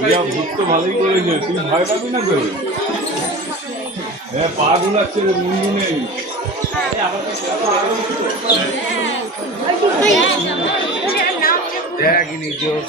ভূত তো ভালোই করেছে, তুই ভয় পাবি না তো? হ্যাঁ, পা গুলাচ্ছে, মুন্ডু নেই। দেখিনি জোর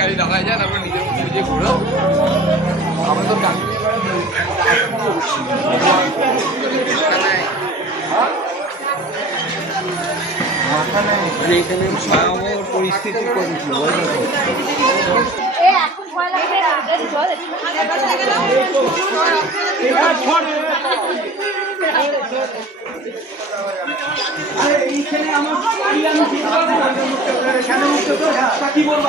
গাড়ি লাগাই যায় তারপর নিজে নিজে ঘুরো আমরা তো এখানে ভয়াবহ পরিস্থিতি করেছিল কি বলবো